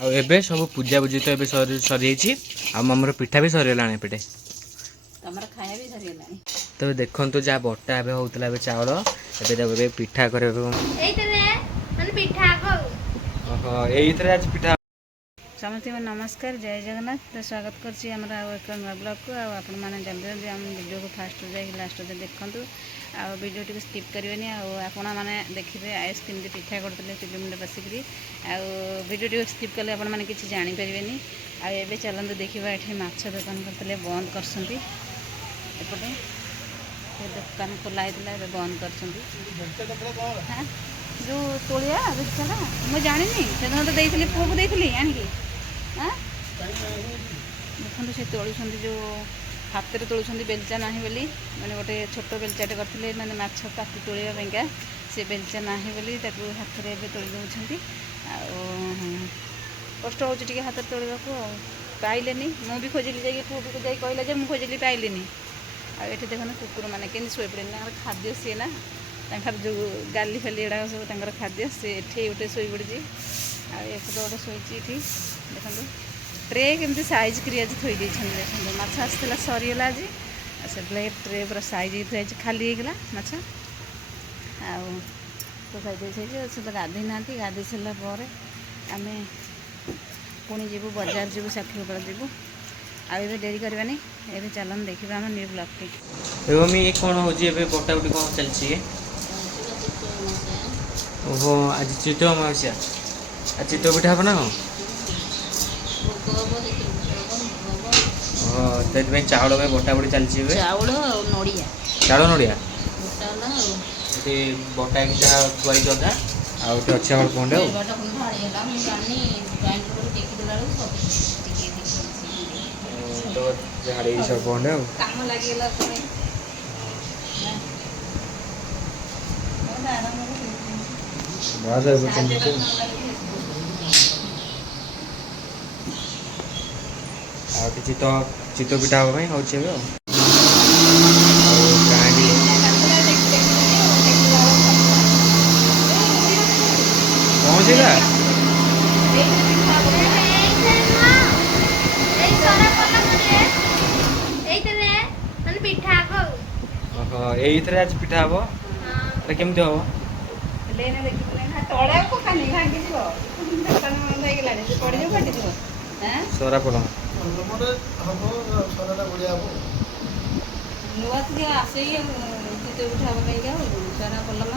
आबे सब पूजा पूजी तो ए सरी आमर पिठा भी सरीगला एपटे खाया भी सरीगला। तो देखो जहाँ बटा ए होता चाउल ए पिठा कर आज पिठा समस्त नमस्कार जय जगन्नाथ तो स्वागत करछि हमरा एक ब्लॉग को आपण माने जल्दी जल्दी हम वीडियो को फास्ट जाई लास्ट तक देखंतु आ वीडियो टिक स्किप करिवेनी आ आपण माने देखिबे आइस केमती पिठा करतले चुली मुंडे बसिकरी आ वीडियो टिक स्किप कले आपण माने किछि जानि परिवेनी आ एबे चलंतु देखिबा एठी माछ दुकान करतले बंद करसंती एपटे ए दुकान खोला आइतला एबे बंद करसंती हां जो तोलिया बेचला म जानिनी सेदिन तो देइथली पुओ को देइथली आनिकी हाँ देखते से तोलुंट जो हाथ में तोलुंट बेलचा ना बोली मैंने गोटे छोट बेलचाटे करते मैंने माछ काटी तोलवाईका से बेलचा ना बोली हाथ में तोड़ दौरान कष्ट हो हाथ तोड़ा पाइले मु भी खोजिली जा पुओ को जाए कहला जे मुझे खोजिली पाइली आठ देखना कुकुर मैंने केमी शो पड़े खाद्य सी ना जो गाली फाली एड़ा सब खाद्य से एठे गोटे शो पड़ी आपटे गोटे शोची देखो ट्रे केमती साइज कर थोई देखो माछ आसला सरीगला आज से ट्रे पूरा साइज खाली होगा माछ तो से तो गाधे ना गाधे सारापर आम पुणी जीवु बजार जीवु साक्षीगोपाल जीवु आबे डेरी करवानी ए चलन देखा आम न्यू ब्लॉग एवं ये कौन हो बटा बुटी कौन चलती ओहो आज चितो अमावस्या आज चितो पिठा बना हो चाउल में बटा बुटी चलती चाउल नड़िया चाउल नड़िया बटा किटा गुआई अधा आउटे अच्छे और कौन तो झाड़ी सब कौन काम लगे चितो पिठा हाँ हो आज पिठा हम केमती हम सरा पलम नुआ आसे सरा पलम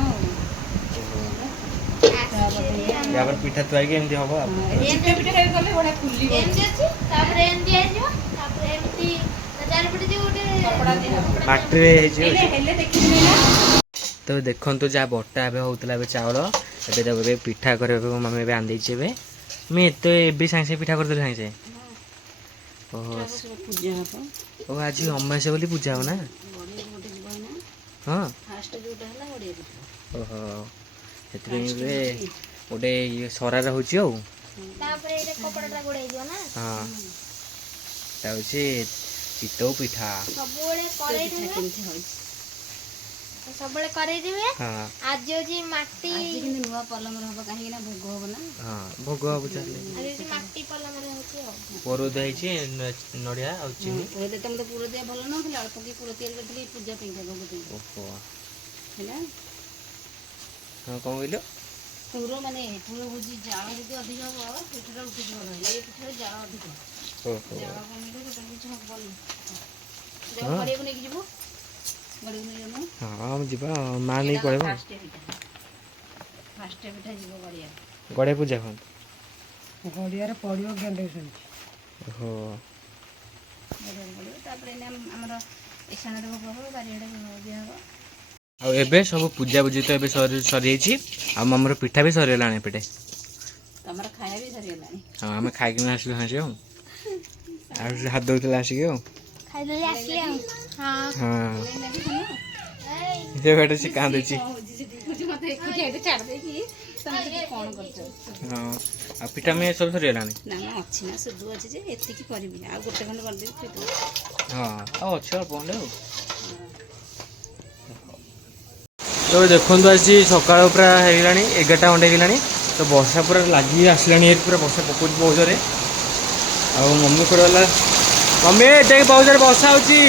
पिठा थुआ एमती हम तो देखो जहाँ बटा होता चाउल ए पिठा कर मम्मी आंदी मुझे तो ए सागे पिठा कर सागे ओह आज अमावास्या बोली पूजा हो ना हाँ ओहो से गोटे सरार हो हाँ चितौ पिठा सब आज जो माटी नुआ पलम कहीं भोग हम ना हाँ भोग हम माटी पलम पुर दिखाई नड़िया चीनी तुम तो पुर दिया भल ना अल्प कि पुर तैयारी पूजा हाँ कौन कहल पुर माने पुर भोजी जाल जो अधिक हम पिठा उठी पिठा जाल अधिक जाल कम हाँ जीवा माँ नहीं पड़े गड़े पूजा कौन गड़िया पड़ो गेंडे ओहो आबे सब पूजा पूजी तो सरी आमर पिठा भी सरीगला एपटे खाया भी सरीगला हाँ आम खाई आसिक हाथ दौला आसिक बेटे से कांदी हाँ पिठा में सब सरीगला अच्छी ना सुधु अच्छे एति करी आ गोटे खंड कर हाँ अच्छे अल्प तो देखो आज सका पूरा 11टा खंडे तो वर्षा पूरा लगी आसलानी पूरा वर्षा पकड़ बहुत जोरे आ मम्मी को गला मम्मी देख बहुत जोरे वर्षा होची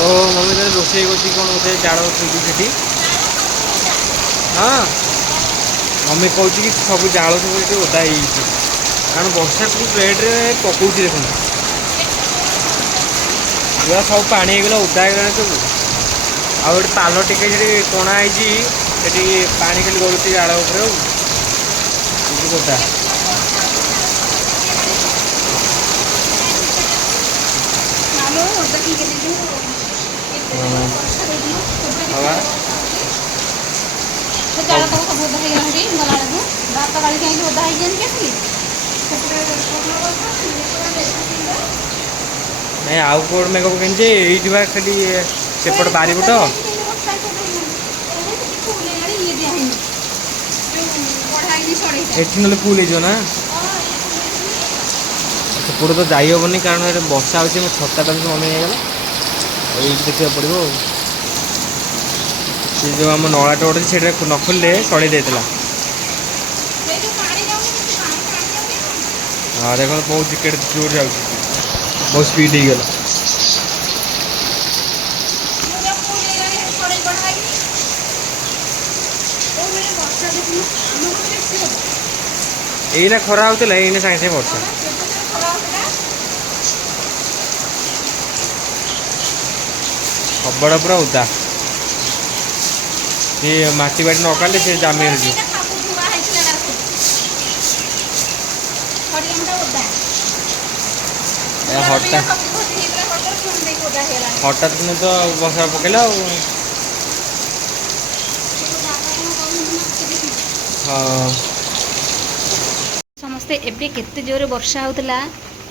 ओ मम्मी तो रोषे कर कौन बोलते जाड़ थी हाँ मम्मी कहूँ कि सब जाल सब ये ओदा हो कारण वर्षा खूब रेड्रे पकाऊँ देखो पूरा सब पानी होगा ओदा हो सब आ गए पाल टे टणाई पानी खाली गलुची जाल ओदा हाँ ଜାଳ ତକ ସବୁ ଓଦା ହେଇଗଲାଣି ଗଲା ବେଳକୁ ଭାତ ଗାଳିକି ଆଣିକି ଓଦା ହେଇକି ଆଣିକି ଆସିଲି ନାଇଁ ଆଉ କୋଉଠି ମେଘ ପକେଇନି ଯେ ଏଇଠି ବା ଖାଲି ସେପଟ ବାରିପଟ ଏଠି ନହେଲେ ଫୁଲ ହେଇଯିବ ନା ସେପଟେ ତ ଯାଇ ହେବନି କାରଣ ଏଠି ବର୍ଷା ହେଉଛି ମୋ ଛତା ଟା ମମି ହେଇଗଲା ଆଉ ଏଇଠି ଦେଖିବାକୁ ପଡ଼ିବ ଆଉ ସେ ଯେଉଁ ଆମ ନଳାଟା ଗୋଟେ ସେଇଟା ନ ଖୋଲିଲେ ସଳେଇ ଦେଇଥିଲା हाँ देखो बहुत टिकेट जोर जाऊँ बहुत स्पीड ही गला एना खरा होता एने सागे सागे वर्षा सबड़ा पूरा उदा ये माटी बाटी न काटे से जामी हो हठात किने तो वर्षा पकेला हाँ समस्ते एबे केते जोरे वर्षा होतला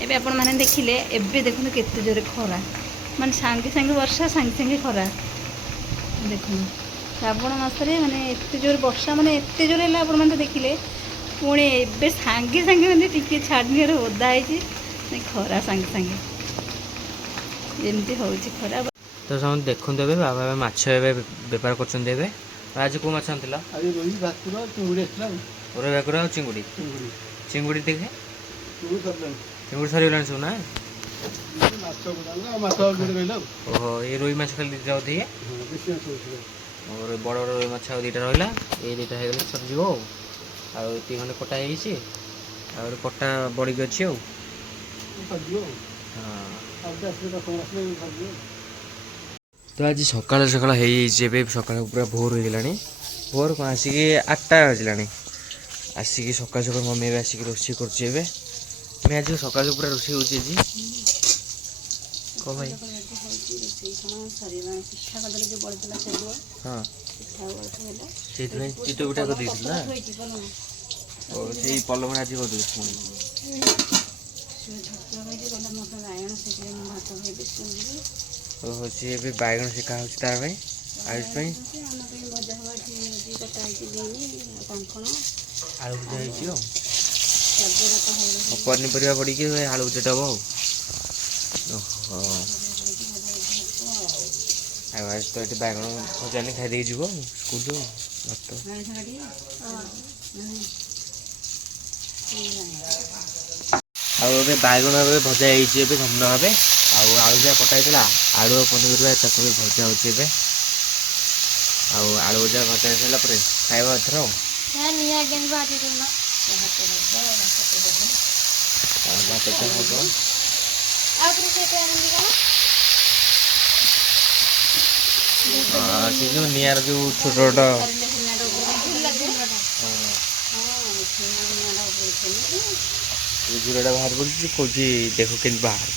एबे आपण माने देखिले एबे देखुन केते जोरे खरा माने सांगे सांगे वर्षा सांगे सांगे खरा देखुन श्रावण मासरे माने एते जोरे वर्षा माने एते जोरे हला आपण माने देखिले पुणे एबे सांगे सांगे माने टिके छाडनी रे ओदा आइची नहीं खरा सांगे सांगे एमती होची खरा तो सब देखुन देबे बाबा माछ एबे व्यापार करछन देबे आज को माछ आनतिला आज रोही भाकुर चिंगुड़ी आसला ओरे व्यापार आ चिंगुड़ी चिंगुड़ी देखे चिंगुड़ी सरला चिंगुड़ी सरी गलान सब ना माछ गुडा माछ गुडा रहला ओहो ये रोही माछ खाली जाउ दिए हां बेसी सोचला और बड़ बड़ रोही माछ आ दीटा रहला ए दीटा हे गले सर जीवो आ ती खंडे कटा हेइछि और कटा बड़ी गछि आ सजियो हां अब 10 मिनट फोन आसले सजियो तो आज सकाल सकाल हो सकाल पूरा भोर हो गलानी भोर कौन आसिक 8टा बजला आसिक सकाल सकाल मम्मी आसिक रोषे कर आज सकाल पूरा रोषे हो कौन भाई हाँ से चितो पिठा कर ना और से पलम आज कर ओहो सी भी बैगन शिखा हो तार भाई आयुष भाई आलू भुजा पनीपरिया पड़ी आलू भुजा हम आज तो ये बैगन भजा नहीं खाई जीव स्कूल भात बैगन भजा धन्य भाव आलू जहाँ कटा आलू पनीपरिया ताको भी भजा हो आलू भजा भजा सारा खाଇବା एथर से जो नियार जो छोट छोट झुराटा बाहर पड़ी कौन देख के बाहर